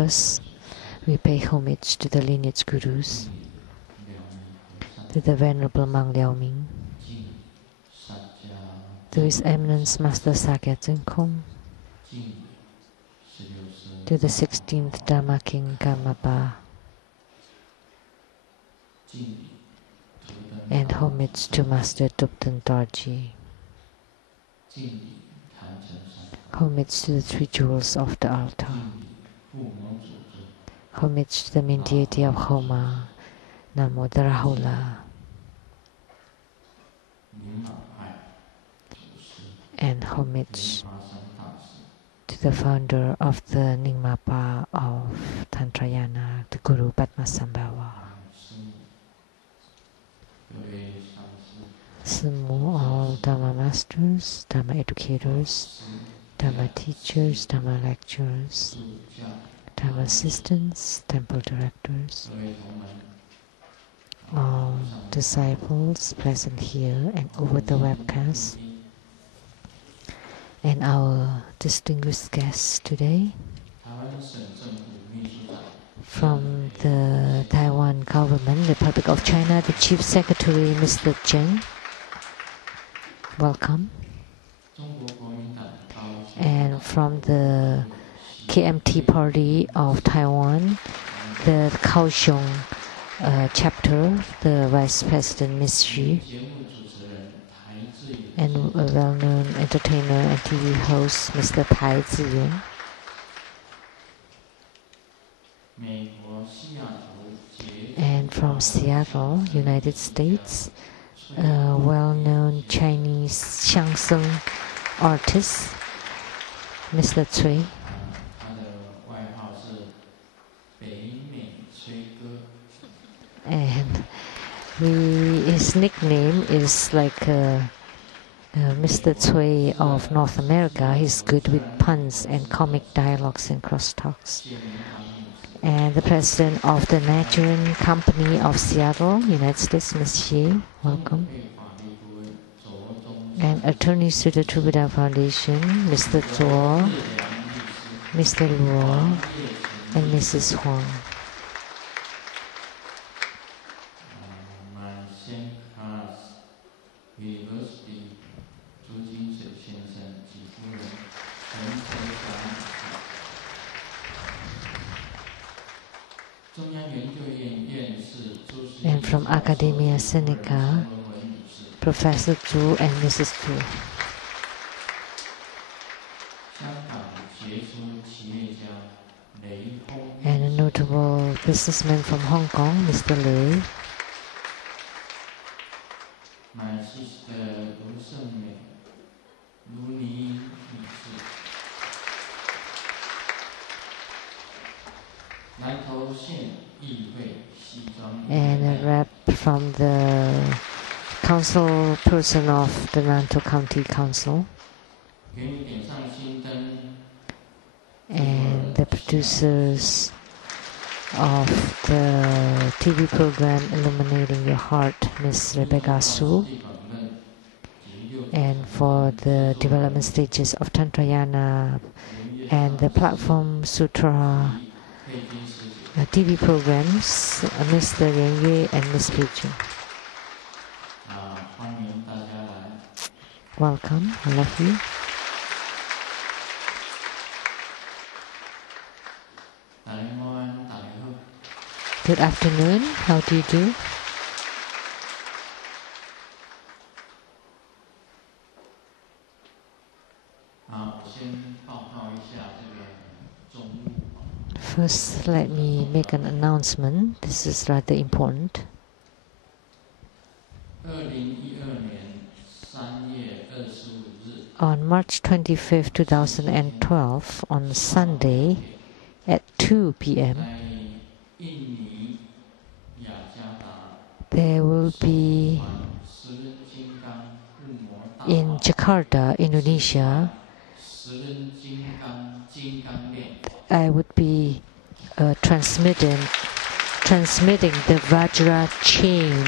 First, we pay homage to the lineage gurus, to the Venerable Monk Liao Ming, to His Eminence Master Sakya Tseng Kong, to the 16th Dharma King Karmapa, and homage to Master Thupten Dorji. Homage to the three jewels of the altar. Homage to the main deity of Homa, Namodharahula. And homage to the founder of the Nyingmapa of Tantrayana, the Guru Padmasambhava. Sumo, all Dharma masters, Dharma educators, Dharma teachers, Dharma lecturers, Dharma assistants, temple directors, all disciples present here and over the webcast, and our distinguished guests today from the Taiwan government, Republic of China, the Chief Secretary, Mr. Tsang. Welcome. And from the KMT Party of Taiwan, the Kaohsiung chapter, the Vice President Ms. Xu, and a well-known entertainer and TV host, Mr. Tai Ziyuan. And from Seattle, United States, a well-known Chinese xiangsheng artist, Mr. Cui. And his nickname is like Mr. Cui of North America. He's good with puns and comic dialogues and crosstalks. And the president of the Nigerian Company of Seattle, United States, Ms. Xie, welcome. And attorneys to the True Buddha Foundation, Mr. Zuo, Mr. Luo, and Mrs. Huang. And from Academia Sinica, Professor Zhu and Mrs. Zhu. And a notable businessman from Hong Kong, Mr. Lei. My sister and a rep from the council person of the Nantou County Council, and the producers of the TV program Illuminating Your Heart, Ms. Rebecca Su, and for the development stages of Tantrayana and the Platform Sutra TV programs, Mr. Yan Yue and Ms. Beijing. Welcome, all of you. Good afternoon, how do you do? First, let me make an announcement. This is rather important. On March 25, 2012, on Sunday at 2 p.m., there will be in Jakarta, Indonesia, I would be transmitting the Vajra chain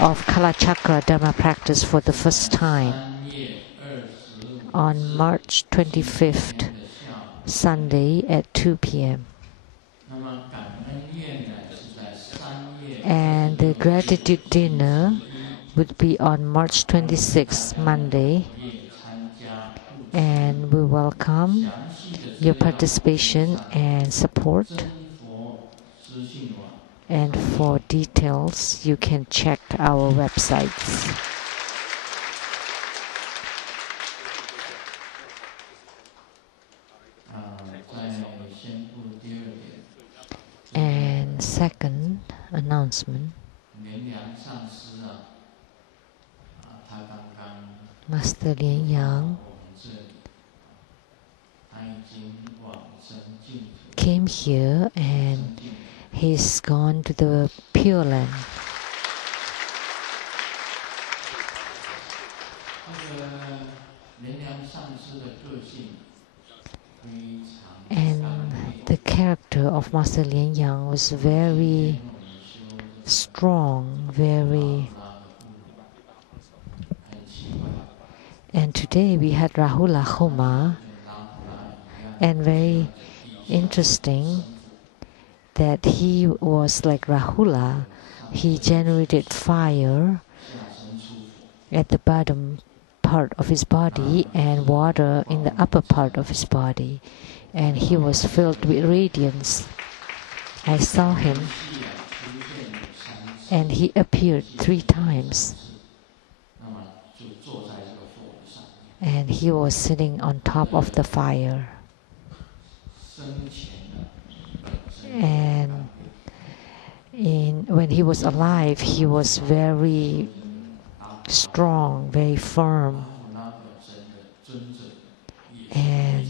of Kala Chakra Dharma practice for the first time on March 25th, Sunday at 2 p.m. And the gratitude dinner would be on March 26th, Monday. And we welcome your participation and support. And for details, you can check our websites. And second announcement, Master Lian came here and he's gone to the Pure Land. And the character of Master Lian was very strong, and today we had Rahula Homa, and very interesting that he was like Rahula. He generated fire at the bottom part of his body and water in the upper part of his body, and he was filled with radiance. I saw him, and he appeared 3 times, and he was sitting on top of the fire. And when he was alive, he was very strong, very firm. And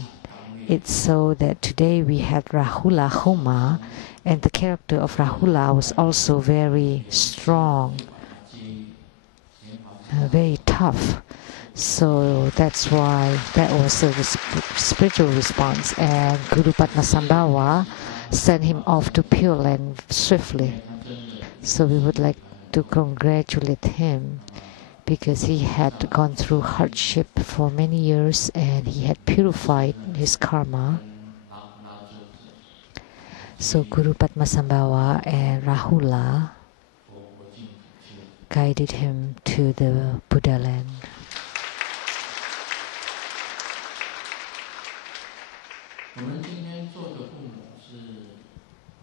it's so that today we had Rahula Homa, and the character of Rahula was also very strong, very tough. So that's why that was the spiritual response. And Guru Padmasambhava sent him off to Pure Land swiftly. So we would like to congratulate him, because he had gone through hardship for many years and he had purified his karma. So Guru Padmasambhava and Rahula guided him to the Buddha land.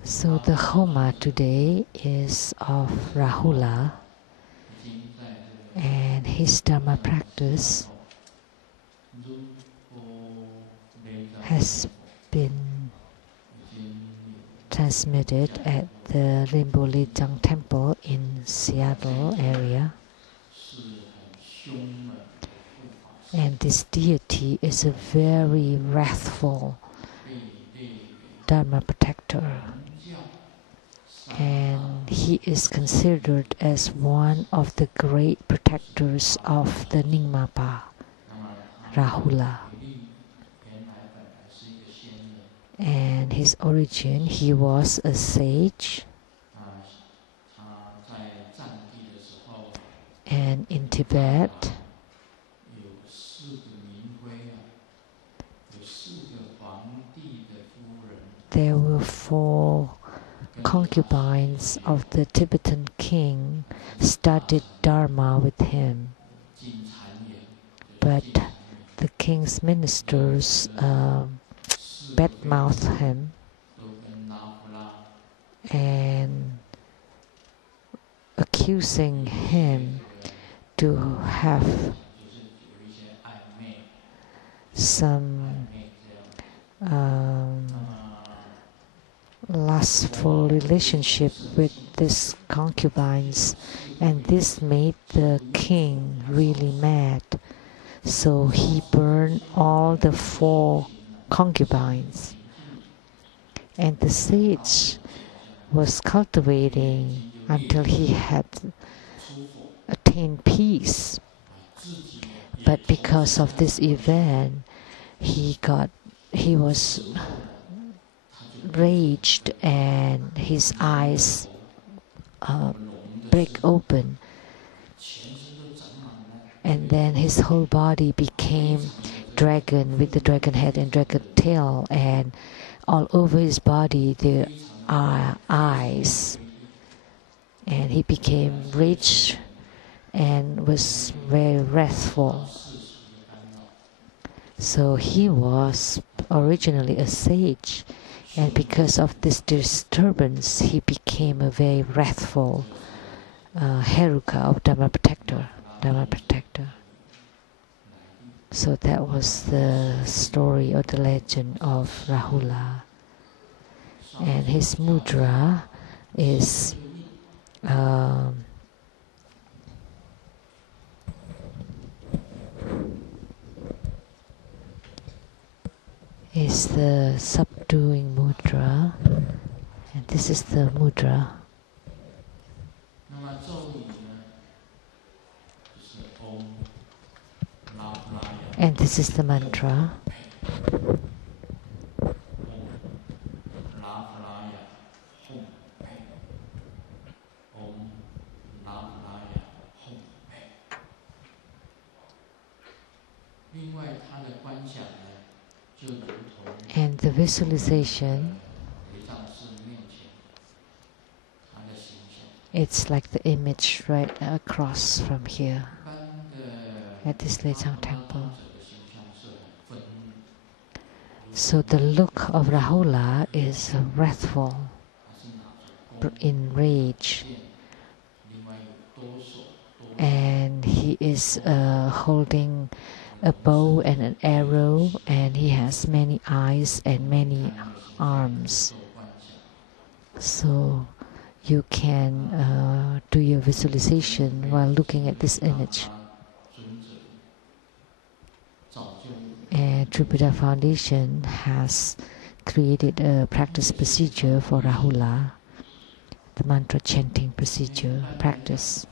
So the Homa today is of Rahula, and his Dharma practice has been transmitted at the Rinpoche Tsang temple in Seattle area. And this deity is a very wrathful Dharma protector, and he is considered as one of the great protectors of the Nyingmapa, Rahula. And his origin, he was a sage, and in Tibet there were 4 concubines of the Tibetan king studied Dharma with him, but the king's ministers badmouthed him and accusing him to have some lustful relationship with these concubines, and this made the king really mad. So he burned all the 4 concubines, and the sage was cultivating until he had attained peace. But because of this event, he was raged and his eyes break open, and then his whole body became dragon with the dragon head and dragon tail, and all over his body there are eyes. And he became rich and was very wrathful. So he was originally a sage, and because of this disturbance, he became a very wrathful Heruka of Dharma protector. So that was the story or the legend of Rahula. And his mudra is the subduing mudra, and this is the mudra. And this is the mantra. And the visualization, it's like the image right across from here at this Lian temple. So the look of Rahula is wrathful, enraged, and he is holding a bow and an arrow, and he has many eyes and many arms. So you can do your visualization while looking at this image. And True Buddha Foundation has created a practice procedure for Rahula, the mantra chanting procedure practice.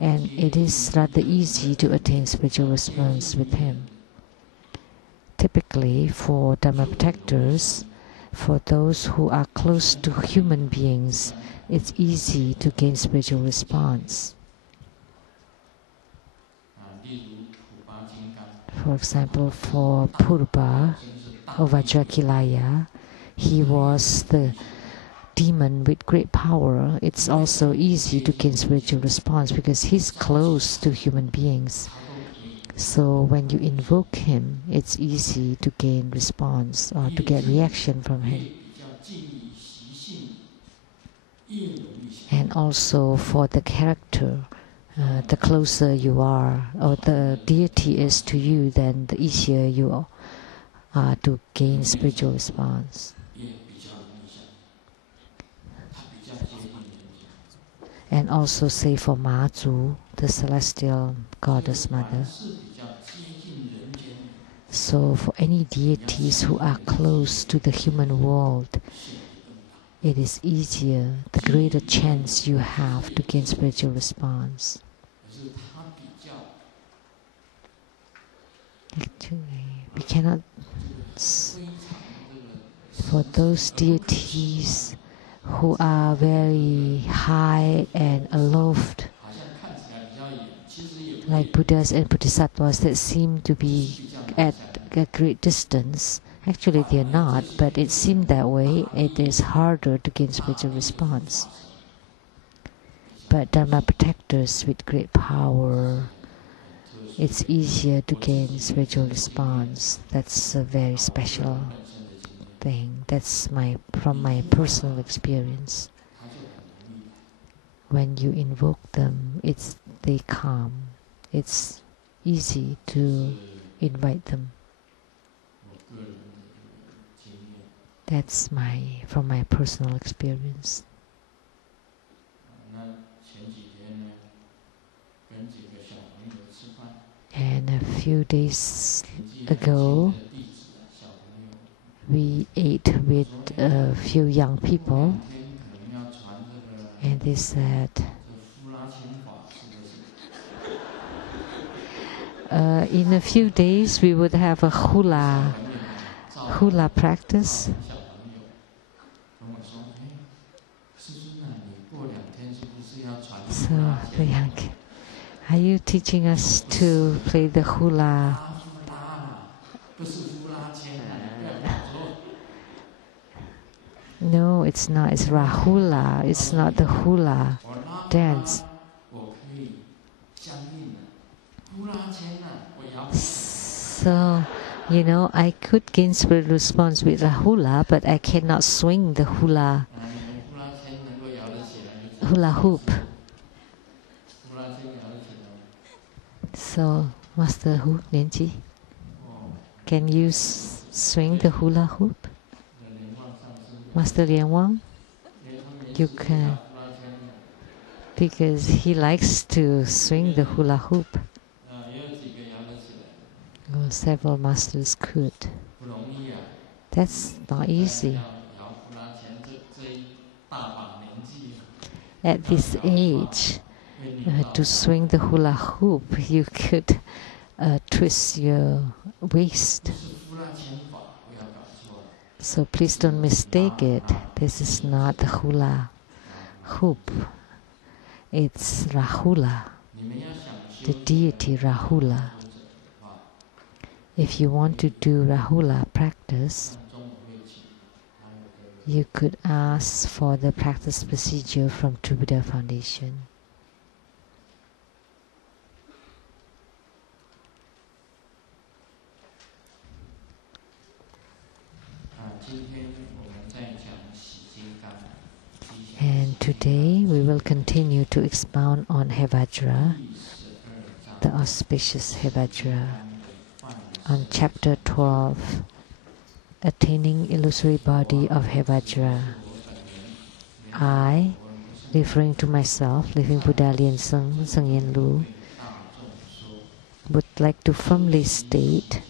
And it is rather easy to attain spiritual response with him. Typically, for Dharma protectors, for those who are close to human beings, it's easy to gain spiritual response. For example, for Purba or Vajrakilaya, he was the demon with great power. It's also easy to gain spiritual response because he's close to human beings. So when you invoke him, it's easy to gain response or to get reaction from him. And also for the character, the closer you are or the deity is to you, then the easier you are to gain spiritual response. And also say for Mazu, the celestial goddess mother. So for any deities who are close to the human world, it is easier, the greater chance you have to gain spiritual response. Actually, we cannot, for those deities who are very high and aloft, like Buddhas and Bodhisattvas that seem to be at a great distance. Actually, they are not, but it seemed that way. It is harder to gain spiritual response. But Dharma protectors with great power, it's easier to gain spiritual response. That's a very special thing. That's from my personal experience. When you invoke them, they come. It's easy to invite them. That's from my personal experience. And a few days ago, we ate with a few young people, and they said, in a few days we would have a hula practice. So the young, are you teaching us to play the hula No, it's not. It's Rahula. It's not the hula dance. So, I could gain spiritual response with Rahula, but I cannot swing the hula hoop. So, Master Hu Lianji, can you swing the hula hoop? Master Lian Wang, you can, because he likes to swing the hula hoop. Oh, several masters could. That's not easy. At this age, to swing the hula hoop, you could twist your waist. So please don't mistake it. This is not the hula hoop. It's Rahula, the deity Rahula. If you want to do Rahula practice, you could ask for the practice procedure from True Buddha Foundation. And today we will continue to expound on Hevajra, the auspicious Hevajra, on chapter 12, Attaining Illusory Body of Hevajra. I, referring to myself, Living Buddha Lian Sheng-yen Lu, would like to firmly state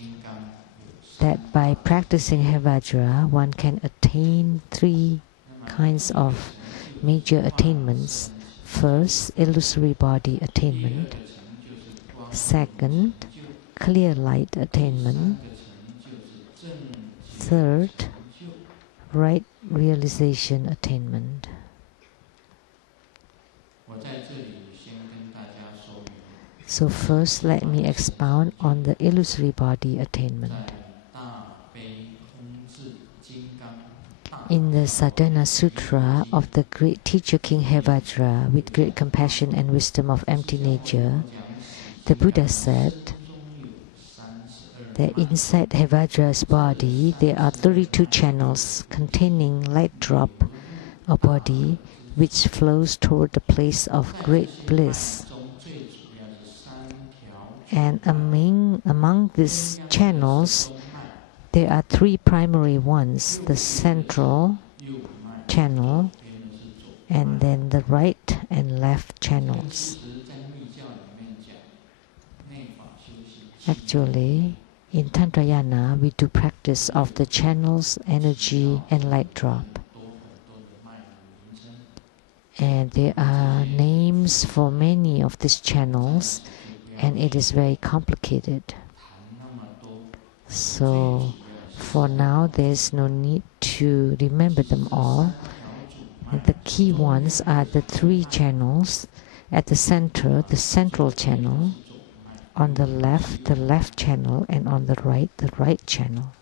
that by practicing Hevajra, one can attain three kinds of major attainments. First, illusory body attainment. Second, clear light attainment. Third, right realization attainment. So first, let me expound on the illusory body attainment. In the Sadhana Sutra of the great teacher King Hevajra, with great compassion and wisdom of empty nature, the Buddha said that inside Hevajra's body there are 32 channels containing light drop or body which flows toward the place of great bliss. And among these channels, there are three primary ones: the central channel, and then the right and left channels. Actually, in Tantrayana, we do practice of the channels, energy, and light drop. And there are names for many of these channels, and it is very complicated. So, for now, there is no need to remember them all. The key ones are the three channels. At the center, the central channel. On the left channel, and on the right channel.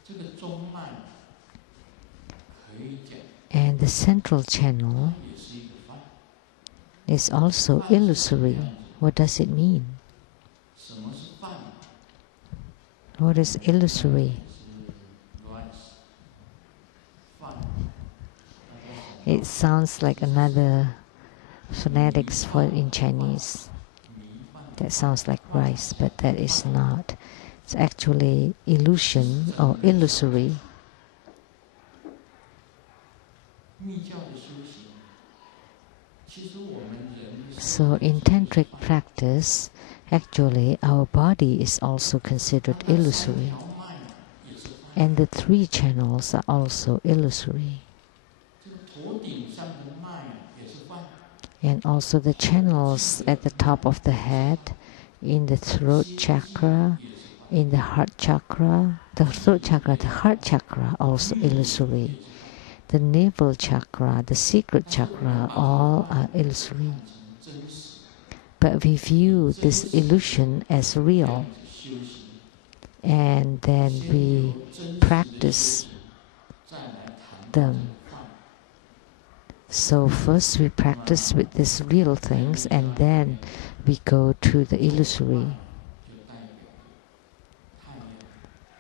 And the central channel is also illusory. What does it mean? What is illusory? It sounds like another phonetics for in Chinese. That sounds like rice, but that is not. It's actually illusion or illusory. So in tantric practice, actually our body is also considered illusory. And the three channels are also illusory. And also the channels at the top of the head, in the throat chakra, in the heart chakra, the throat chakra, the heart chakra, also illusory. The navel chakra, the secret chakra, all are illusory. But we view this illusion as real. and then we practice them. So first we practice with these real things, and then we go to the illusory.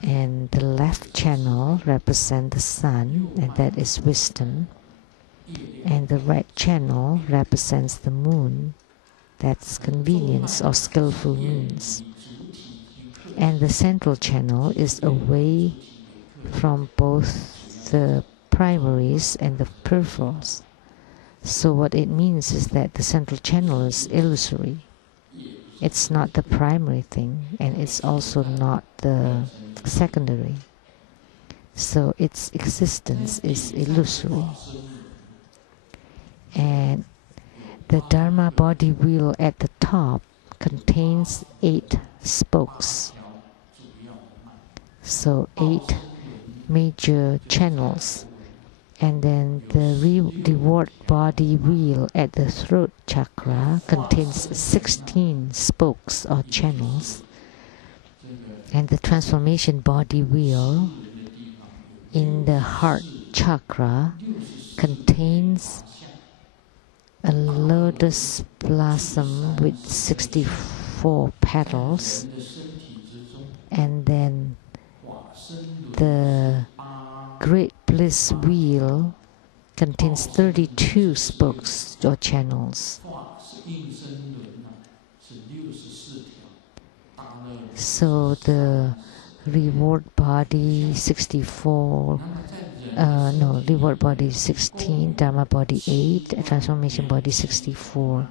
And the left channel represents the sun, and that is wisdom. And the right channel represents the moon, that's convenience or skillful means. And the central channel is away from both the primaries and the peripherals. So what it means is that the central channel is illusory. It's not the primary thing, and it's also not the secondary. So its existence is illusory. And the Dharma body wheel at the top contains 8 spokes. So 8 major channels. And then the reward body wheel at the throat chakra contains 16 spokes or channels. And the transformation body wheel in the heart chakra contains a lotus blossom with 64 petals. And then the Great Bliss wheel contains 32 spokes or channels. So the reward body 64, reward body 16, Dharma body 8, transformation body 64.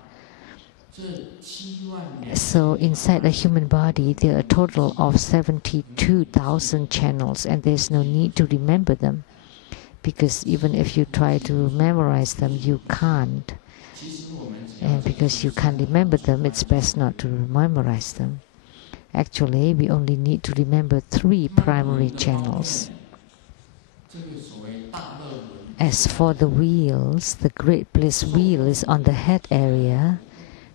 So inside the human body, there are a total of 72,000 channels, and there's no need to remember them, because even if you try to memorize them, you can't. And because you can't remember them, it's best not to memorize them. Actually, we only need to remember 3 primary channels. As for the wheels, the Great Bliss wheel is on the head area.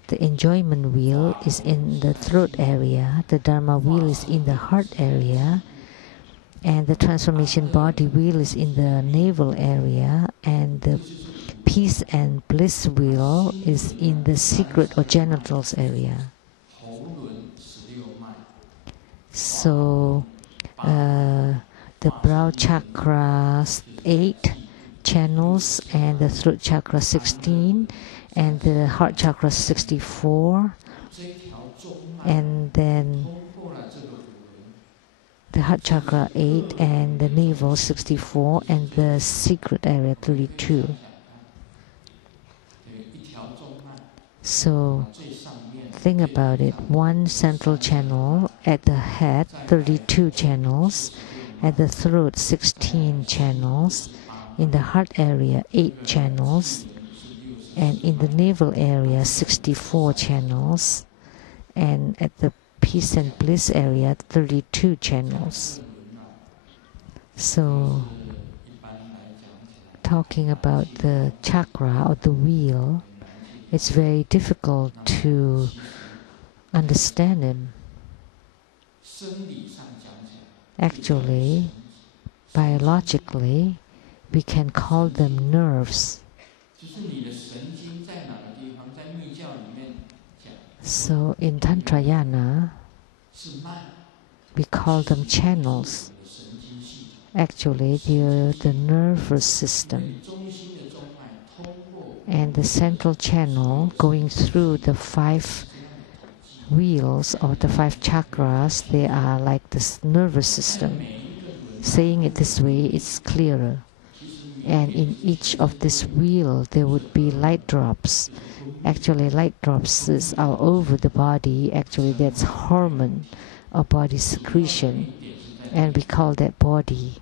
The enjoyment wheel is in the throat area, the Dharma wheel is in the heart area, and the transformation body wheel is in the navel area, and the peace and bliss wheel is in the secret or genitals area. So the brow chakra 8 channels, and the throat chakra 16, and the heart chakra 64, and then the heart chakra 8, and the navel 64, and the secret area 32. So think about it: 1 central channel at the head, 32 channels, at the throat 16 channels, in the heart area 8 channels, and in the navel area 64 channels, and at the peace and bliss area 32 channels. So talking about the chakra or the wheel, it's very difficult to understand him. Actually, biologically, we can call them nerves. So in Tantrayana, we call them channels. Actually, they are the nervous system. And the central channel going through the 5 wheels or the 5 chakras, they are like this nervous system. Saying it this way, it's clearer. And in each of this wheel, there would be light drops. Actually, light drops is all over the body. Actually, that's hormone or body secretion, and we call that body.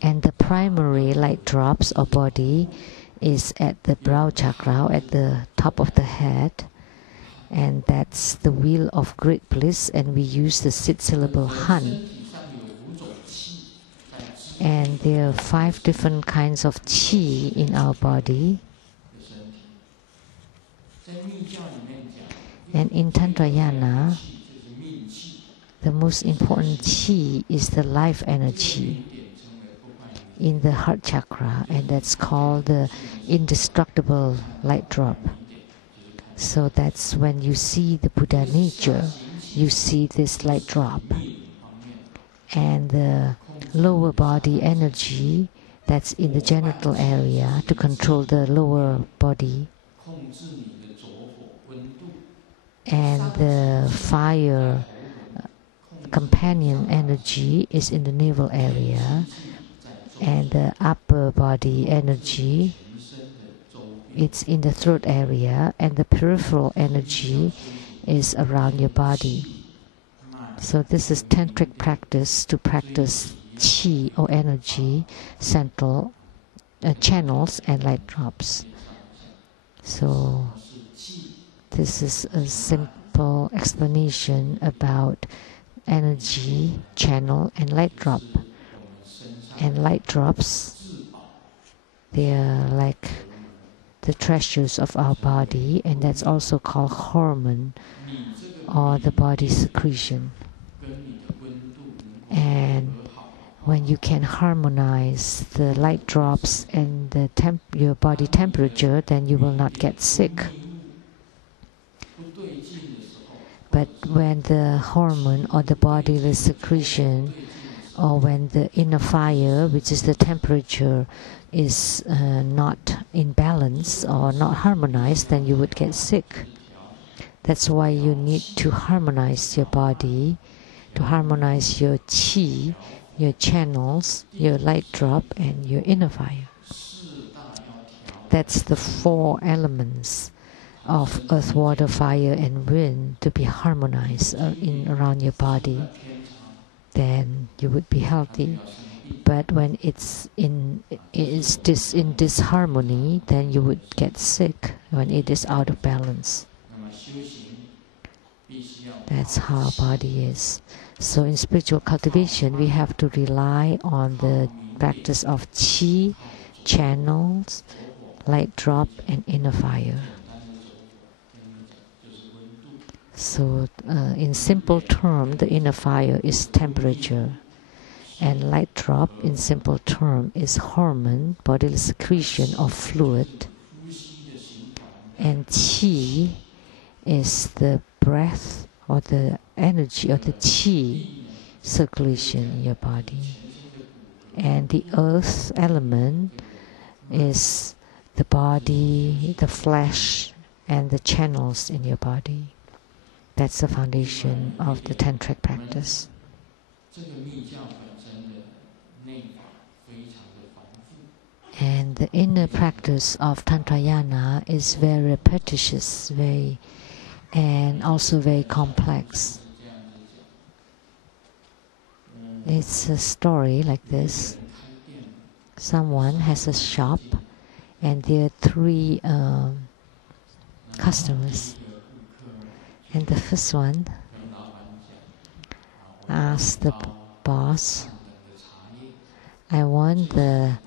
And the primary light drops or body is at the brow chakra, at the top of the head, and that's the wheel of great bliss, and we use the 6 syllable Han. And there are 5 different kinds of qi in our body. And in Tantrayana, The most important qi is the life energy in the heart chakra, and that's called the indestructible light drop. So that's when you see the Buddha nature, you see this light drop. And the lower body energy that's in the genital area to control the lower body. And the fire companion energy is in the navel area, and the upper body energy, it's in the throat area, and the peripheral energy is around your body. So this is tantric practice to practice qi or energy, central channels and light drops. So this is a simple explanation about energy, channel, and light drop. And light drops, they are like the treasures of our body, and that's also called hormone or the body secretion. And when you can harmonize the light drops and the your body temperature, then you will not get sick. But when the hormone or the bodily secretion, or when the inner fire, which is the temperature, is not in balance or not harmonized, then you would get sick. That's why you need to harmonize your body, to harmonize your qi, your channels, your light drop, and your inner fire. That's the 4 elements of earth, water, fire, and wind to be harmonized around your body. Then you would be healthy. But when it's in disharmony, then you would get sick when it is out of balance. That's how our body is. So in spiritual cultivation, we have to rely on the practice of qi, channels, light drop, and inner fire. So in simple term, the inner fire is temperature, and light drop in simple term is hormone, bodily secretion of fluid, and qi is the breath or the energy or the qi circulation in your body. And the earth element is the body, the flesh, and the channels in your body. That's the foundation of the tantric practice. And the inner practice of Tantrayana is very repetitious, and also very complex. It's a story like this. Someone has a shop, and there are 3 customers. And the first one asked the boss, I want the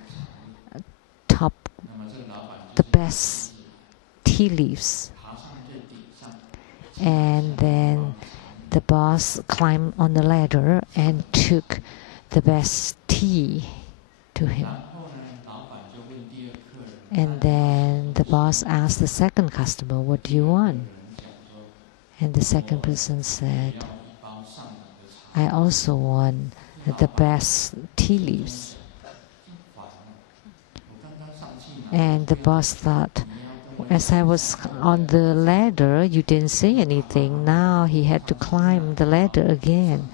best tea leaves. And then the boss climbed on the ladder and took the best tea to him. And then the boss asked the second customer, what do you want? And the second person said, I also want the best tea leaves. And the boss thought, as I was on the ladder, you didn't say anything. Now he had to climb the ladder again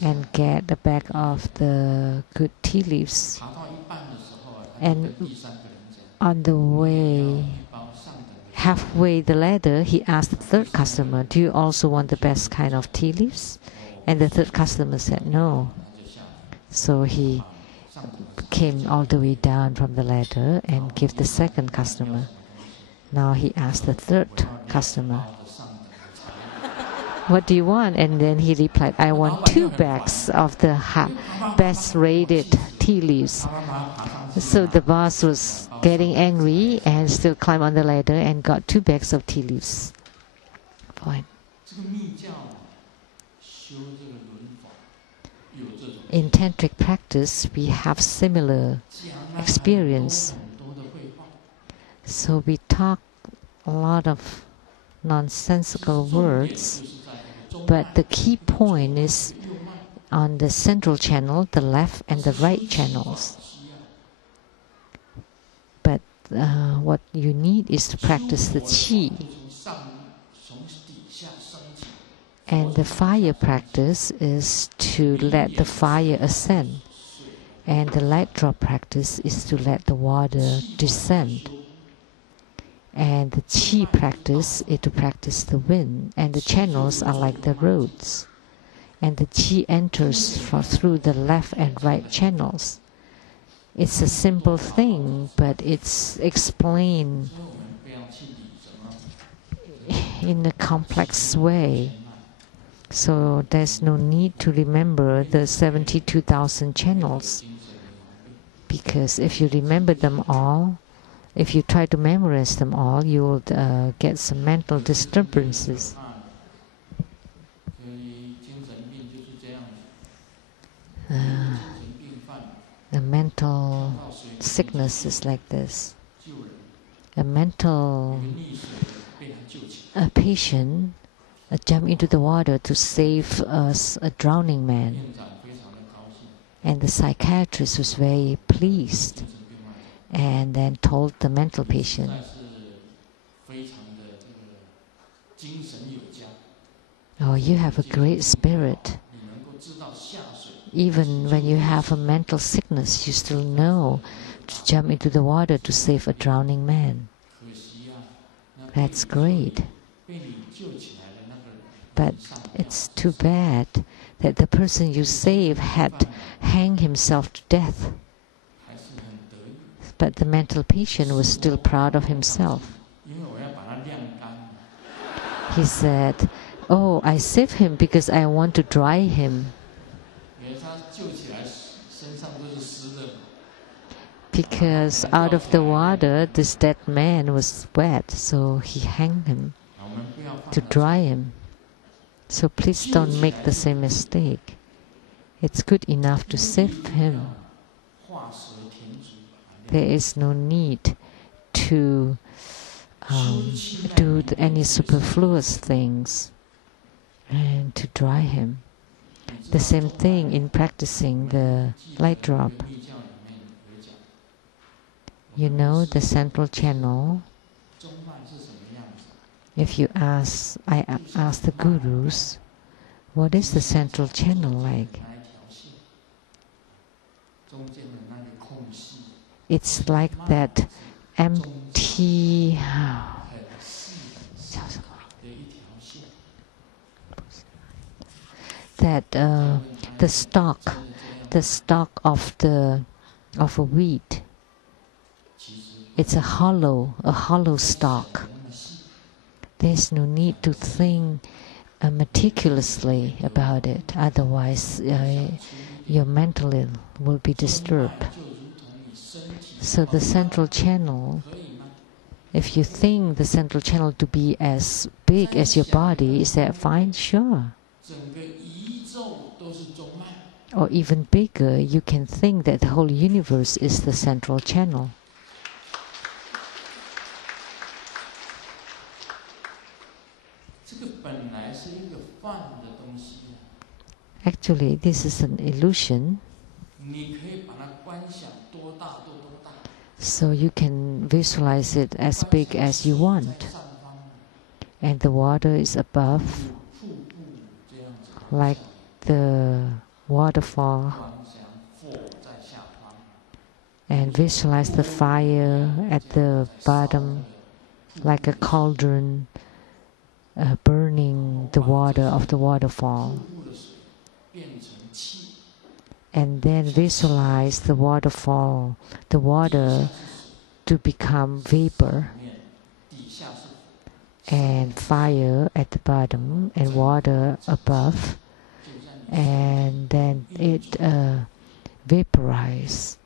and get the bag of the good tea leaves. And on the way, halfway the ladder, he asked the third customer, do you also want the best kind of tea leaves? And the third customer said no. So he came all the way down from the ladder and gave the second customer. Now he asked the third customer, what do you want? And then he replied, I want 2 bags of the best rated tea leaves. So the boss was getting angry and still climbed on the ladder and got 2 bags of tea leaves for him. In tantric practice, we have similar experience. So we talk a lot of nonsensical words, but the key point is on the central channel, the left and the right channels. But what you need is to practice the qi. And the fire practice is to let the fire ascend. And the light drop practice is to let the water descend. And the qi practice is to practice the wind. And the channels are like the roads. And the qi enters through the left and right channels. It's a simple thing, but it's explained in a complex way. So there's no need to remember the 72,000 channels. Because if you remember them all, if you try to memorize them all, you will get some mental disturbances. A mental sickness is like this. A patient jumped into the water to save a drowning man. And the psychiatrist was very pleased and then told the mental patient, "Oh, you have a great spirit. Even when you have a mental sickness, you still know to jump into the water to save a drowning man. That's great. But it's too bad that the person you saved had hanged himself to death." But the mental patient was still proud of himself. He said, "Oh, I saved him because I want to dry him." Because out of the water, this dead man was wet, so he hanged him to dry him. So please don't make the same mistake. It's good enough to save him. There is no need to do any superfluous things and to dry him. The same thing in practicing the light drop. You know the central channel. If you ask, I ask the gurus, what is the central channel like? It's like that empty, that the stalk of a wheat. It's a hollow stalk. There's no need to think meticulously about it. Otherwise, your mental will be disturbed. So the central channel, if you think the central channel to be as big as your body, is that fine? Sure. Or even bigger, you can think that the whole universe is the central channel. Actually, this is an illusion. So you can visualize it as big as you want. And the water is above, like the waterfall. And visualize the fire at the bottom, like a cauldron burning the water of the waterfall. And then visualize the waterfall, the water to become vapor, and fire at the bottom and water above, and then it vaporizes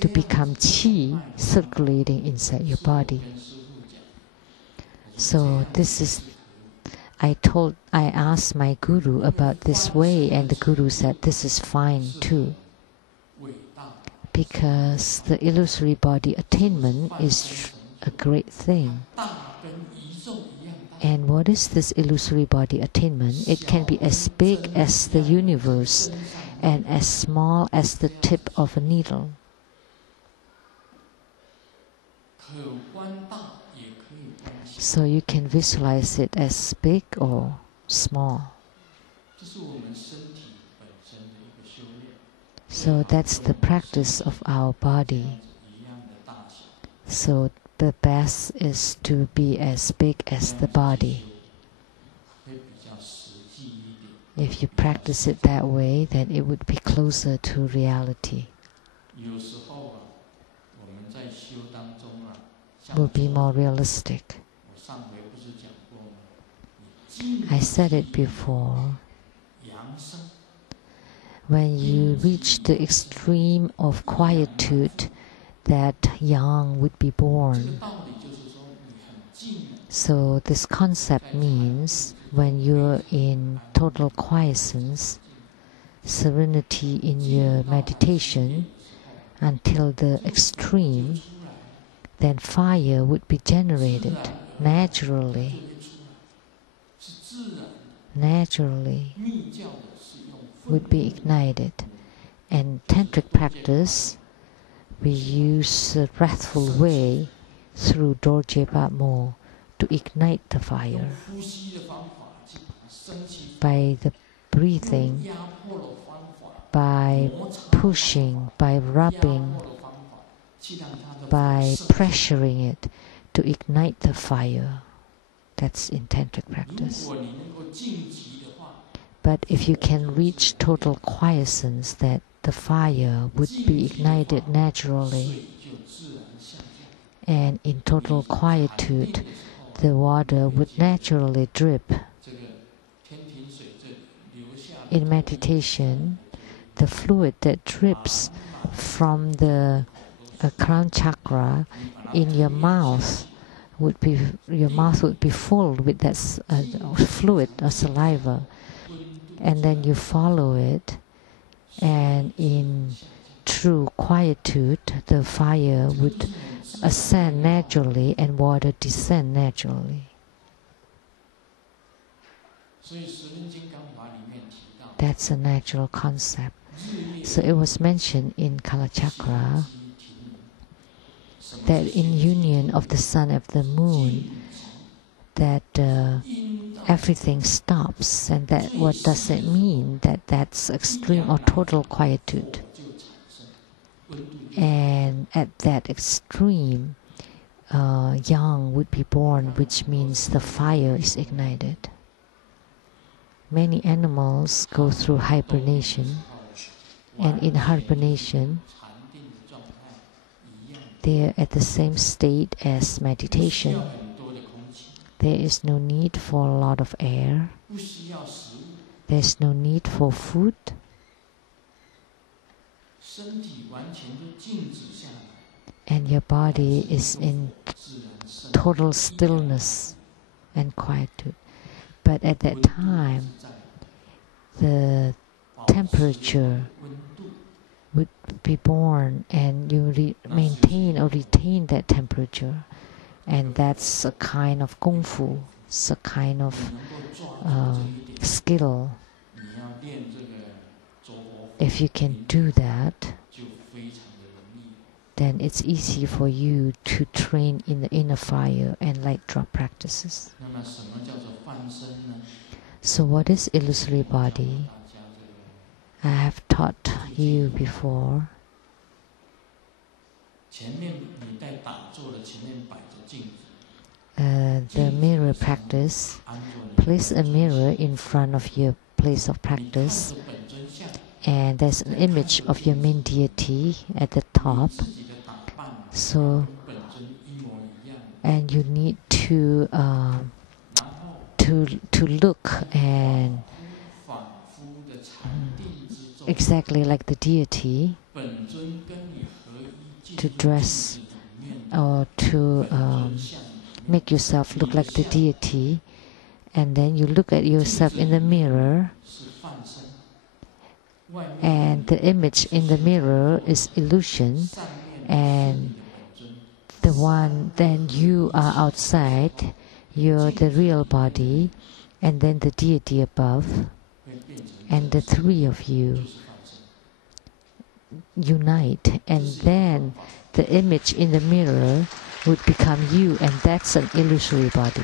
to become qi circulating inside your body. So this is I asked my guru about this way, and the guru said this is fine too. Because the illusory body attainment is a great thing. And what is this illusory body attainment? It can be as big as the universe and as small as the tip of a needle. So you can visualize it as big or small. So that's the practice of our body. So the best is to be as big as the body. If you practice it that way, then it would be closer to reality. Will be more realistic. I said it before. When you reach the extreme of quietude, that yang would be born. So this concept means when you're in total quiescence, serenity in your meditation, until the extreme, then fire would be generated naturally. Naturally would be ignited. And tantric practice, we use a wrathful way through Dorje Patmo to ignite the fire. By the breathing, by pushing, by rubbing, by pressuring it to ignite the fire. That's in tantric practice. But if you can reach total quiescence, that the fire would be ignited naturally. And in total quietude, the water would naturally drip. In meditation, the fluid that drips from the crown chakra in your mouth would be full with that fluid or saliva, and then you follow it, and in true quietude, the fire would ascend naturally and water descend naturally. That's a natural concept. So it was mentioned in Kala Chakra that in union of the sun and the moon, that everything stops, and that what does it mean? That's extreme or total quietude. And at that extreme, yang would be born, which means the fire is ignited. Many animals go through hibernation, and in hibernation, they are at the same state as meditation. There is no need for a lot of air. There is no need for food. And your body is in total stillness and quietude. But at that time, the temperature would be born, and you maintain or retain that temperature. And that's a kind of kung fu, it's a kind of skill. If you can do that, then it's easy for you to train in the inner fire and light drop practices. So what is illusory body? I have taught you before. The mirror practice. Place a mirror in front of your place of practice, and there's an image of your main deity at the top. So, and you need to look and exactly like the deity, to dress or to make yourself look like the deity, And then you look at yourself in the mirror, and the image in the mirror is illusion, and the one, then you are outside, you're the real body, and then the deity above, and the three of you unite, and then the image in the mirror would become you, and that's an illusory body.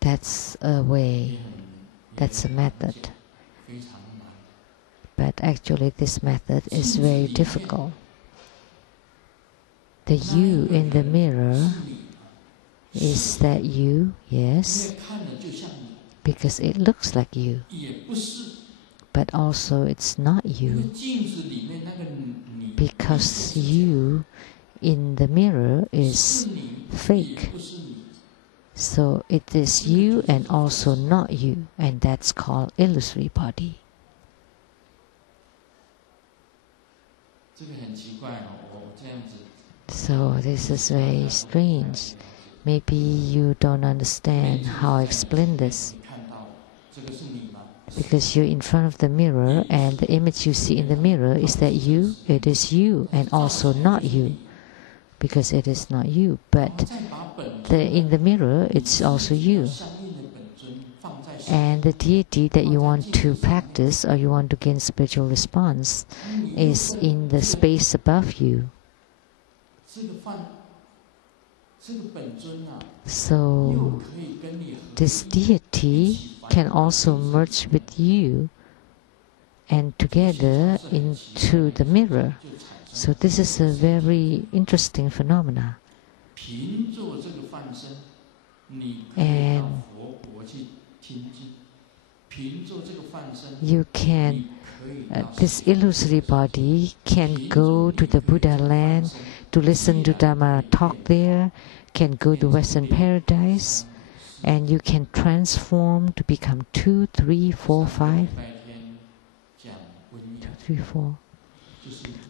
That's a way, that's a method. But actually this method is very difficult. The you in the mirror, is that you? Yes. Because it looks like you. But also it's not you. Because you in the mirror is fake. So it is you and also not you, and that's called illusory body. So this is very strange. Maybe you don't understand how I explain this. Because you're in front of the mirror, and the image you see in the mirror, is that you? It is you and also not you. Because it is not you, but in the mirror it's also you. And the deity that you want to practice or you want to gain spiritual response is in the space above you. So this deity can also merge with you and together into the mirror. So this is a very interesting phenomena. And you can, this illusory body can go to the Buddha land to listen to Dharma talk there, can go to Western paradise, and you can transform to become 2, 3, 4, 5. 2, 3, 4.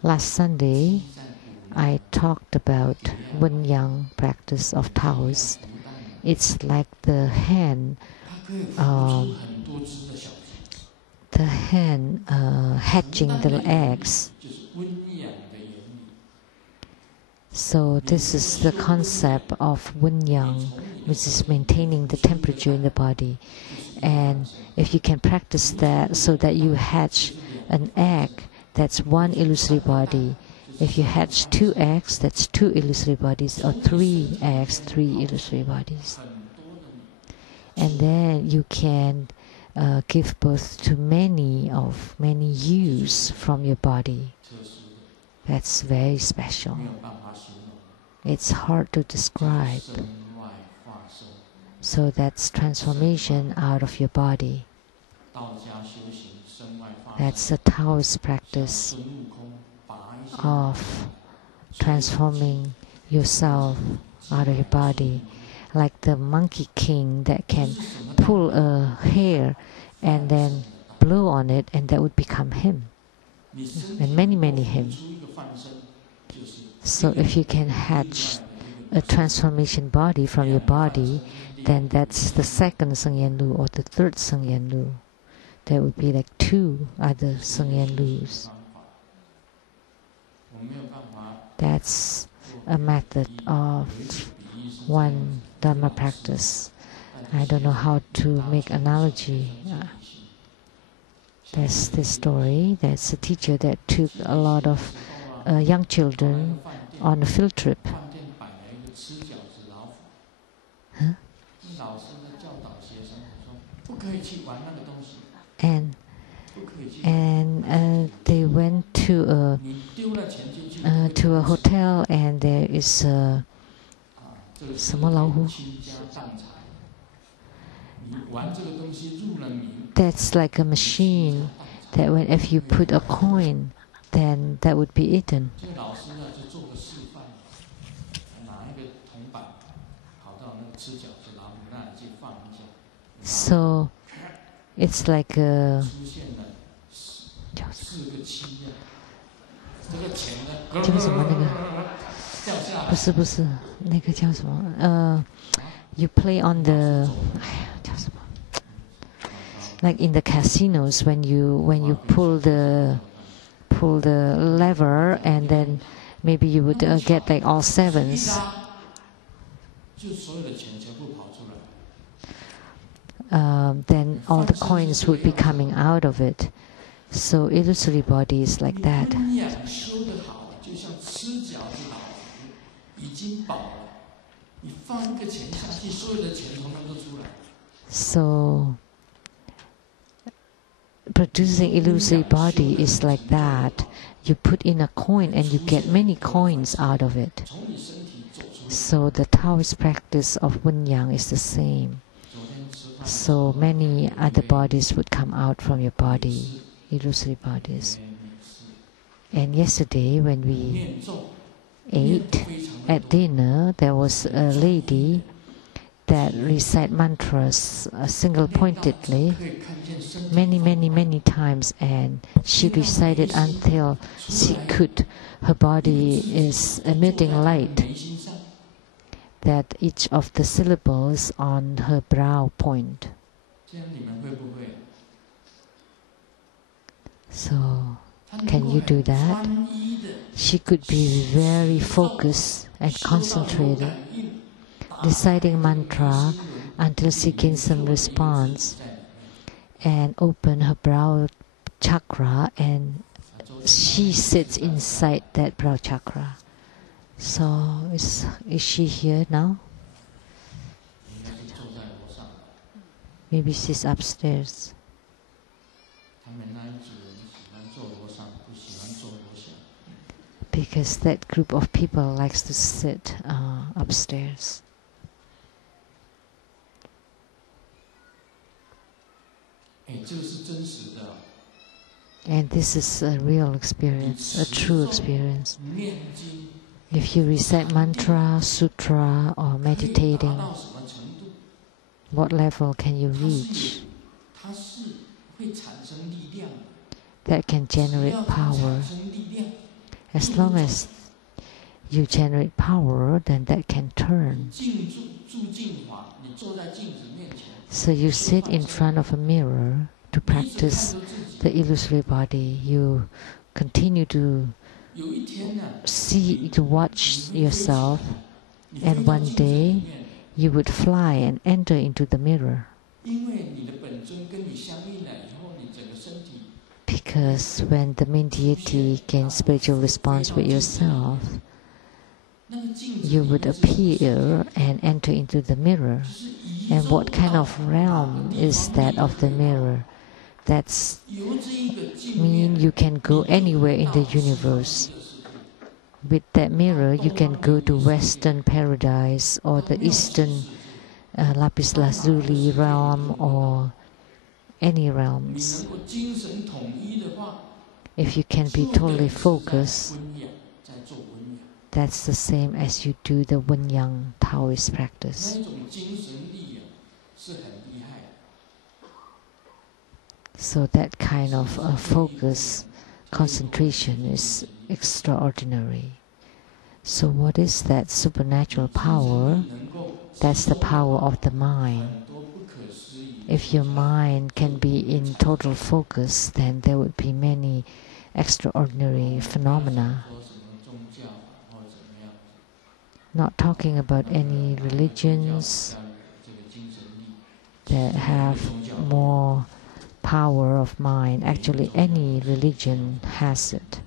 Last Sunday, I talked about Wen-yang practice of Taoist. It's like the hen hatching the eggs. So this is the concept of Wen-yang, which is maintaining the temperature in the body. And if you can practice that so that you hatch an egg, that's one illusory body. If you hatch 2 eggs, that's 2 illusory bodies, or 3 eggs, 3 illusory bodies. And then you can give birth to many yous from your body. That's very special. It's hard to describe. So that's transformation out of your body. That's a Taoist practice of transforming yourself out of your body, like the monkey king that can pull a hair and then blow on it, and that would become him, and many him. So if you can hatch a transformation body from your body, then that's the second Sheng-yen Lu or the third Sheng-yen Lu. There would be like 2 other Sheng-yen Lus. That's a method of one Dharma practice. I don't know how to make analogy. There's this story. There's a teacher that took a lot of young children on a field trip. Huh? And they went to a hotel, and there is a 什么老虎? That's like a machine that if you put a coin, then that would be eaten. So it's like a 叫什么那个？不是那个叫什么？You play on the 叫什么 ？Like in the casinos when you pull the lever and then maybe you would get like all sevens. Then all the coins would be coming out of it. So illusory body is like that. So producing illusory body is like that. You put in a coin and you get many coins out of it. So the Taoist practice of Wen Yang is the same. So many other bodies would come out from your body, illusory bodies. And yesterday when we ate at dinner, there was a lady that recite mantras single-pointedly many times, and she recited until her body is emitting light, that each of the syllables on her brow point. So, can you do that? She could be very focused and concentrated, reciting mantra until she gains some response, and open her brow chakra, and she sits inside that brow chakra. So, is she here now? Maybe she's upstairs. Because that group of people likes to sit upstairs. And this is a real experience, a true experience. If you recite mantra, sutra, or meditating, what level can you reach? That can generate power. As long as you generate power, then that can turn. So you sit in front of a mirror to practice the illusory body. You continue to watch yourself, and one day you would fly and enter into the mirror. Because when the main deity gains spiritual response with yourself, you would appear and enter into the mirror. And what kind of realm is that of the mirror? That's mean you can go anywhere in the universe. With that mirror, you can go to Western paradise or the Eastern lapis lazuli realm or any realms. If you can be totally focused, that's the same as you do the Wen Yang Taoist practice. So that kind of focus, concentration is extraordinary. So what is that supernatural power? That's the power of the mind. If your mind can be in total focus, then there would be many extraordinary phenomena. Not talking about any religions that have more power of mind. Actually, any religion has it.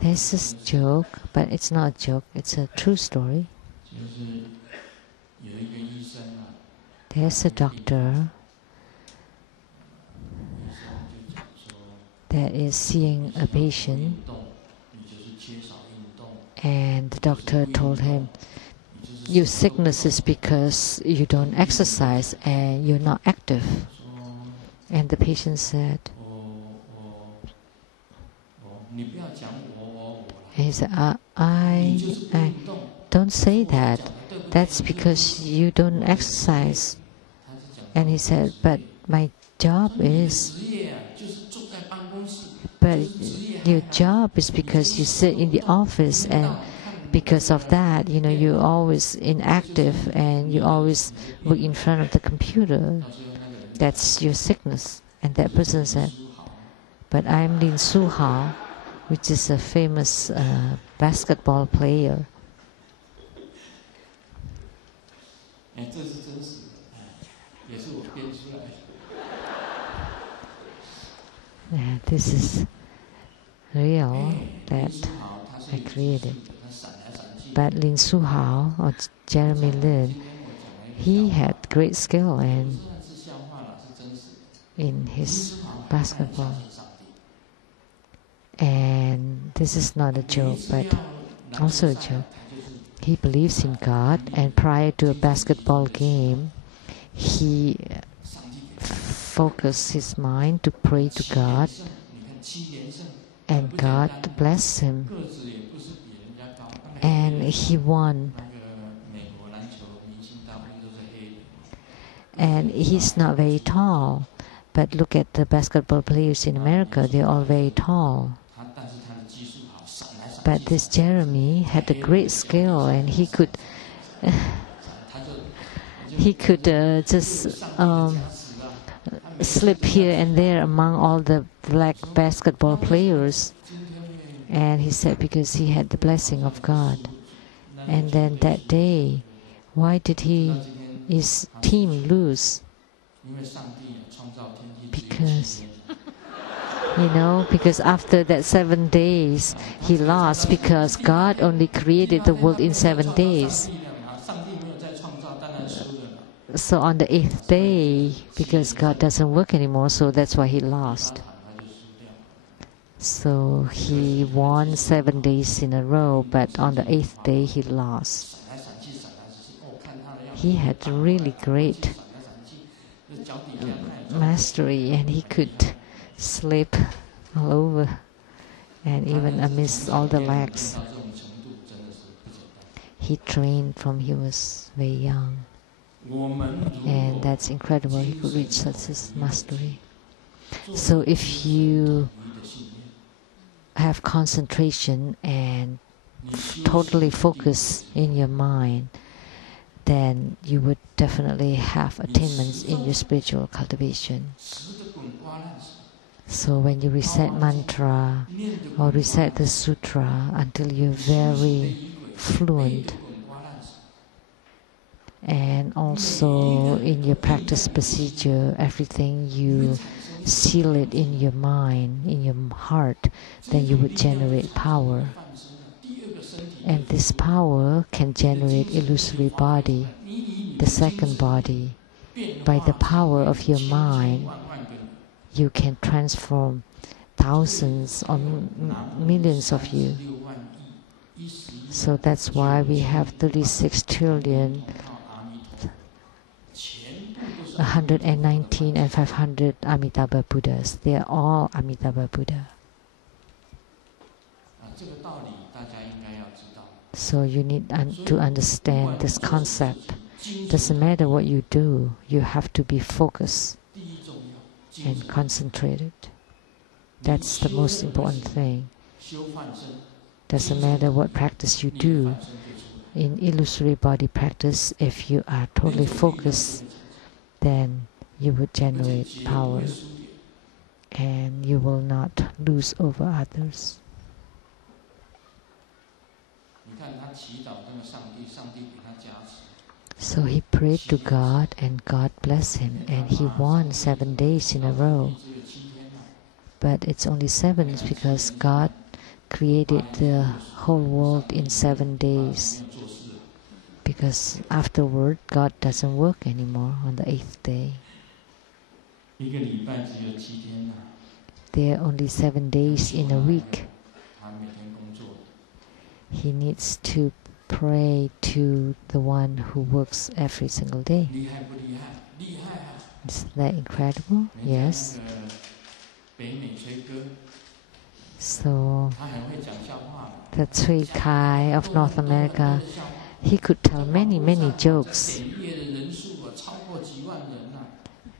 There's this joke, but it's not a joke, it's a true story. There's a doctor that is seeing a patient, and the doctor told him, your sickness is because you don't exercise and you're not active. And the patient said, he said, I don't say that. That's because you don't exercise. And he said, but my job is, but your job is because you sit in the office, and because of that, you're always inactive and you always work in front of the computer. That's your sickness. And that person said, but I'm Lin Su Hao, which is a famous basketball player. This is real that I created. But Lin Su Hao, or Jeremy Lin, he had great skill in his basketball. And this is not a joke, but also a joke. He believes in God, and prior to a basketball game, he focused his mind to pray to God, and God blessed him. And he won. And he's not very tall, but look at the basketball players in America, they're all very tall. But this Jeremy had a great skill, and he could just slip here and there among all the black basketball players. And he said because he had the blessing of God. And then that day, why did his team lose? Because after that 7 days, he lost because God only created the world in 7 days. So on the 8th day, because God doesn't work anymore, so that's why he lost. So he won 7 days in a row, but on the 8th day he lost. He had really great mastery, and he could slip all over, and even amidst all the lags. He trained from he was very young, and that's incredible. He could reach such a mastery. So if you have concentration and totally focus in your mind, then you would definitely have attainments in your spiritual cultivation. So when you recite mantra or recite the sutra until you're very fluent, and also in your practice procedure, everything you seal it in your mind, in your heart, then you would generate power. And this power can generate illusory body, the second body. By the power of your mind, you can transform thousands or millions of you. So that's why we have 36 trillion, 119 and 500 Amitabha Buddhas. They are all Amitabha Buddha. So you need to understand this concept. Doesn't matter what you do, you have to be focused and concentrated. That's the most important thing. Doesn't matter what practice you do. In illusory body practice, if you are totally focused, then you would generate power and you will not lose over others. So he prayed to God and God blessed him, and he won 7 days in a row. But it's only 7 because God created the whole world in 7 days. Because afterward, God doesn't work anymore on the 8th day. There are only 7 days in a week. He needs to pray to the one who works every single day. Isn't that incredible? Yes. So the Tsui Kai of North America, he could tell many jokes.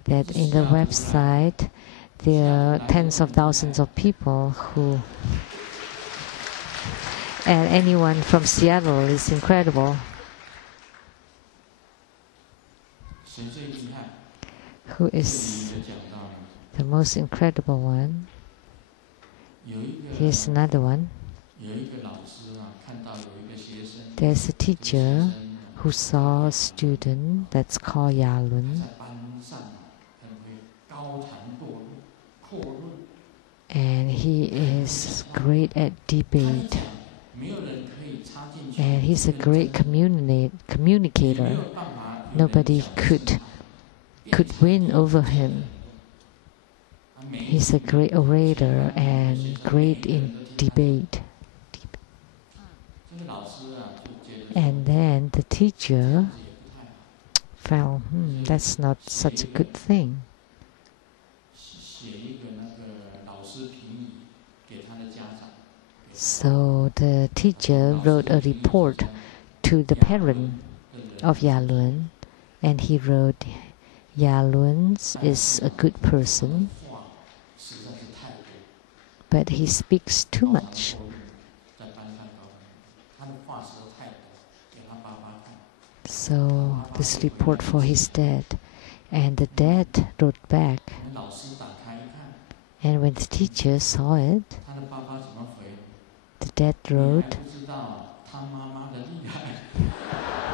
That in the website there are tens of thousands of people who, and anyone from Seattle is incredible. Who is the most incredible one? Here's another one. There's a teacher who saw a student that's called Yalun, and he is great at debate, and he's a great communicator. Nobody could win over him. He's a great orator and great in debate. And then the teacher felt, that's not such a good thing. So the teacher wrote a report to the parent of Yalun, and he wrote, Yalun is a good person, but he speaks too much. So this report for his dad, and the dad wrote back, and when the teacher saw it, the dad wrote,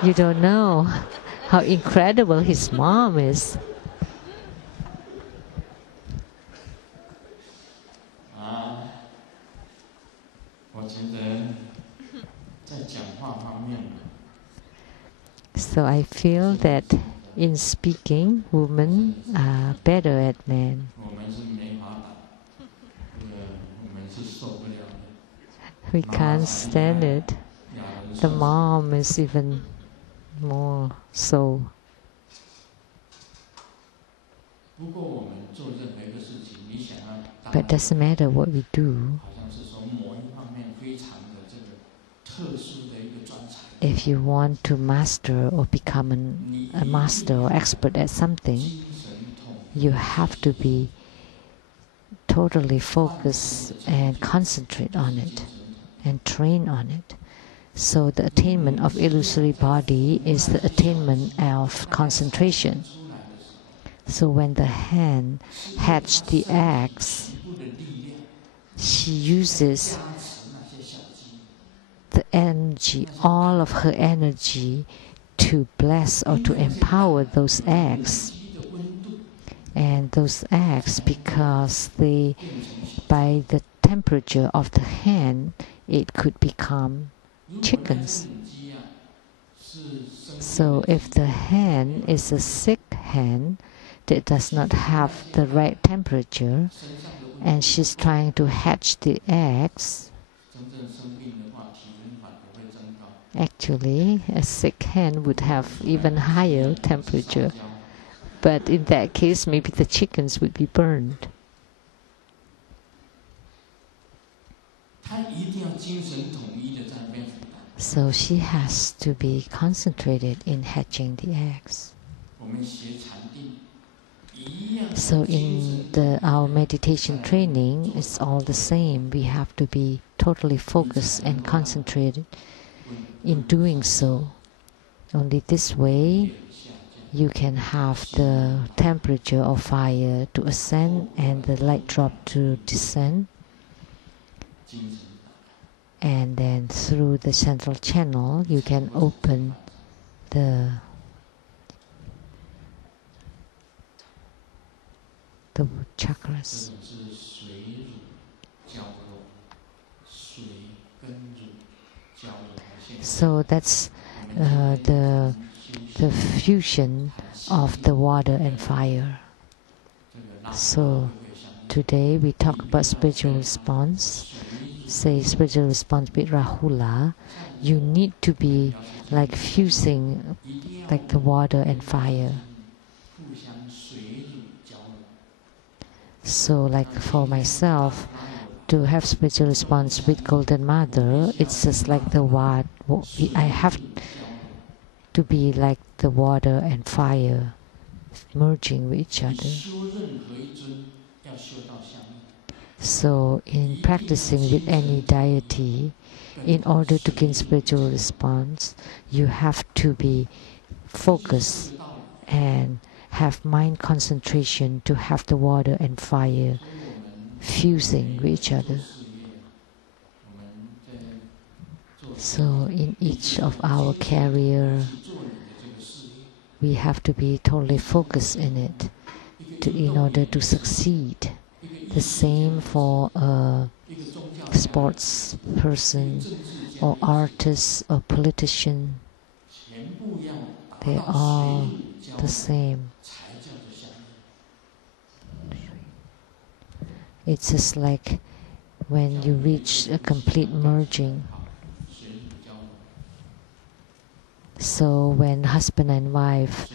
you don't know how incredible his mom is. So I feel that in speaking, women are better at men. We can't stand it. The mom is even more so. But it doesn't matter what we do. If you want to master or become a master or expert at something, you have to be totally focused and concentrate on it and train on it. So the attainment of illusory body is the attainment of concentration. So when the hen hatched the eggs, she uses the energy, all of her energy, to bless or to empower those eggs. And those eggs, because by the temperature of the hen, it could become chickens. So if the hen is a sick hen that does not have the right temperature, and she's trying to hatch the eggs, actually a sick hen would have even higher temperature. But in that case, maybe the chickens would be burned. So she has to be concentrated in hatching the eggs. So in our meditation training, it's all the same. We have to be totally focused and concentrated in doing so. Only this way you can have the temperature of fire to ascend and the light drop to descend. And then through the central channel, you can open the chakras. So that's the fusion of the water and fire. So today we talk about spiritual response. Say spiritual response with Rahula. You need to be like fusing like the water and fire. So like for myself, to have spiritual response with Golden Mother, it's just like the water. I have to be like the water and fire, merging with each other. So in practicing with any deity, in order to gain spiritual response, you have to be focused and have mind concentration to have the water and fire fusing with each other. So in each of our career, we have to be totally focused in it in order to succeed. The same for a sports person or artist or politician. They're all the same. It's just like when you reach a complete merging. So when husband and wife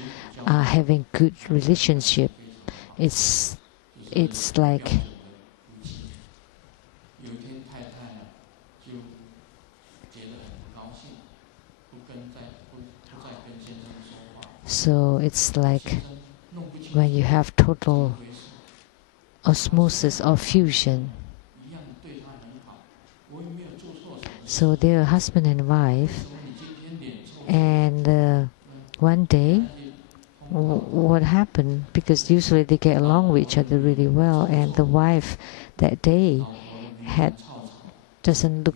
are having good relationship, it's like when you have total osmosis or fusion. So they're husband and wife, and one day, what happened? Because usually they get along with each other really well, and the wife that day doesn't look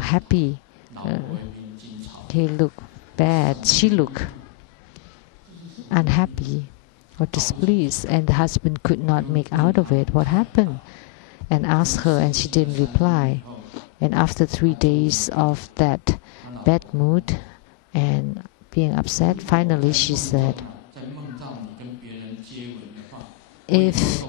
happy. He looked bad. She looked unhappy or displeased, and the husband could not make out of it what happened, and asked her, and she didn't reply. And after 3 days of that bad mood and being upset, finally she said, if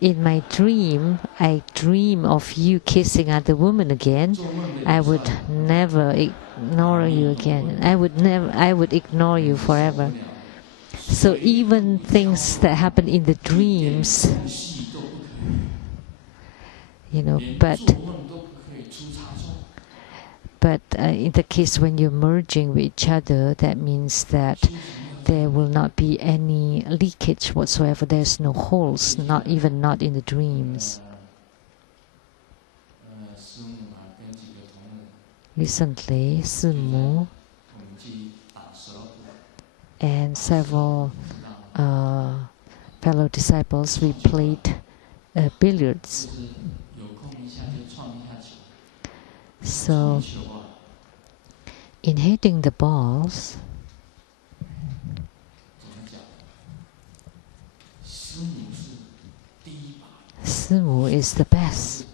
in my dream I dream of you kissing other women again, I would never ignore you again. I would ignore you forever. So even things that happen in the dreams, but in the case when you're merging with each other, that means that there will not be any leakage whatsoever. There's no holes, not in the dreams. Recently, Simu and several fellow disciples, we played billiards. So, in hitting the balls, Simu is the best.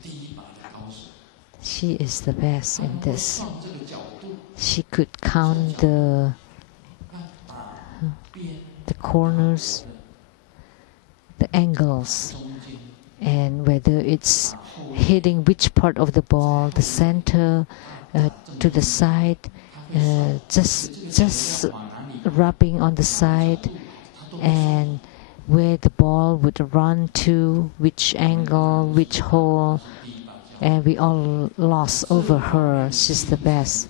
She is the best in this. She could count the corners, the angles, and whether it's hitting which part of the ball, the center, to the side, just rubbing on the side, and where the ball would run to, which angle, which hole, and we all lost over her. She's the best.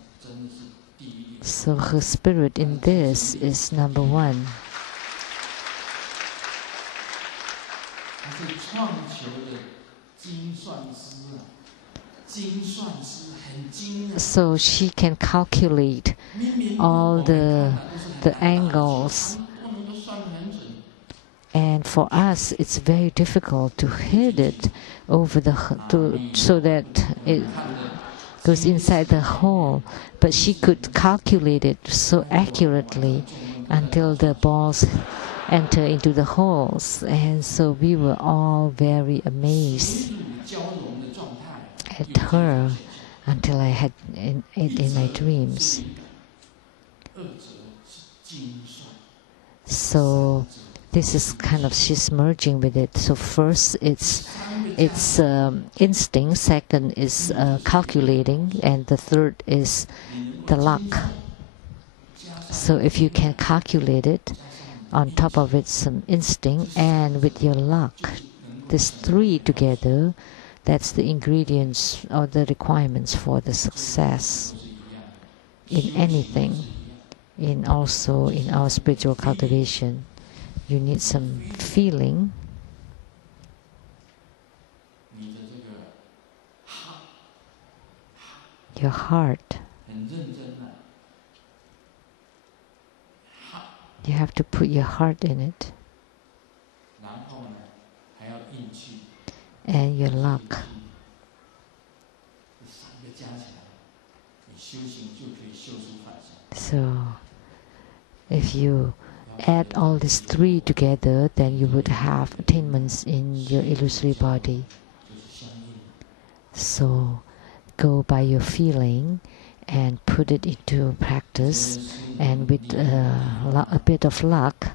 So her spirit in this is number one. So she can calculate all the angles, and for us it's very difficult to hit it over so that it goes inside the hole. But she could calculate it so accurately until the balls enter into the holes, and so we were all very amazed at her until I had it in my dreams. So this is kind of, she's merging with it. So first it's instinct, second is calculating, and the third is the luck. So if you can calculate it, on top of it some instinct, and with your luck put these three together, that's the ingredients or the requirements for the success in anything. Also in our spiritual cultivation, you need some feeling. Your heart. You have to put your heart in it. And your luck. So, if you add all these three together, then you would have attainments in your illusory body. So, go by your feeling and put it into practice, and with a bit of luck,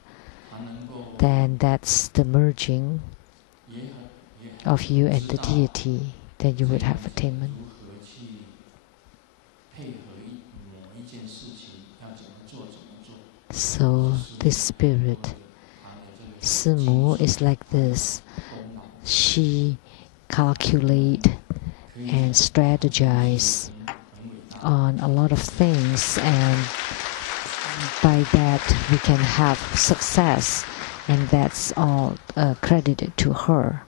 then that's the merging of you and the deity, then you would have attainment. So this spirit, Simu, is like this. She calculate and strategize on a lot of things, and by that we can have success, and that's all credited to her.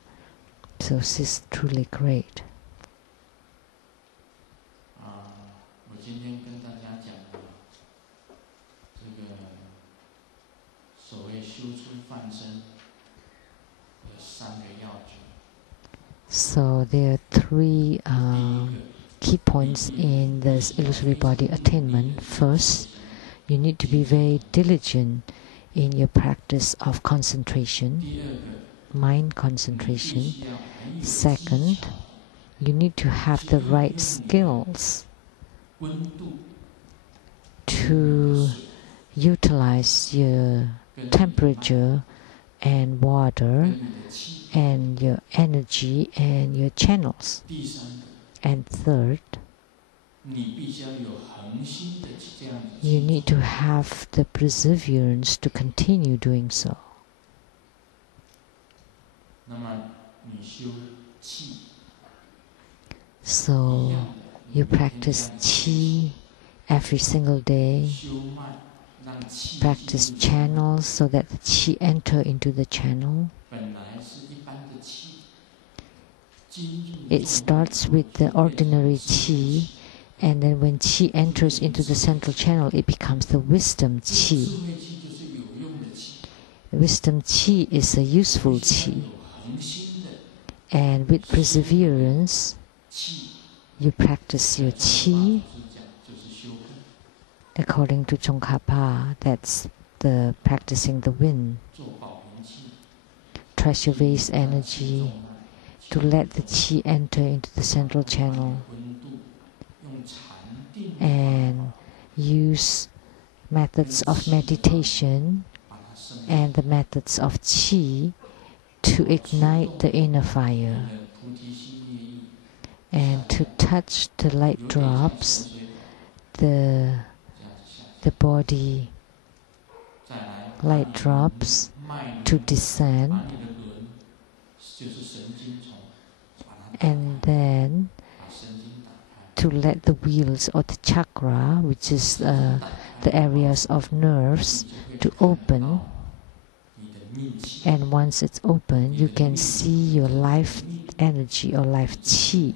So she's truly great. So there are three key points in this illusory body attainment. First, you need to be very diligent in your practice of concentration, mind concentration. Second, you need to have the right skills to utilize your temperature and water and your energy and your channels. And third, you need to have the perseverance to continue doing so. So you practice qi every single day. Practice channels so that the qi enter into the channel. It starts with the ordinary qi, and then when qi enters into the central channel, it becomes the wisdom qi. Wisdom qi is a useful qi. And with perseverance, you practice your qi. According to Tsongkhapa, that's the practicing the wind. Treasure vase energy to let the qi enter into the central channel, and use methods of meditation and the methods of qi to ignite the inner fire, and to touch the light drops, the body light drops, to descend, and then to let the wheels or the chakra, which is the areas of nerves, to open. And once it's open, you can see your life energy or life qi,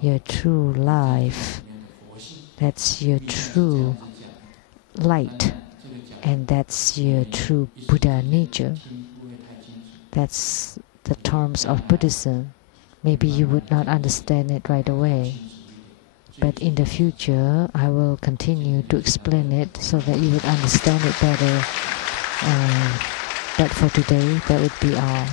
your true life. That's your true light, and that's your true Buddha nature. That's the terms of Buddhism. Maybe you would not understand it right away, but in the future I will continue to explain it so that you would understand it better. But for today, that would be all.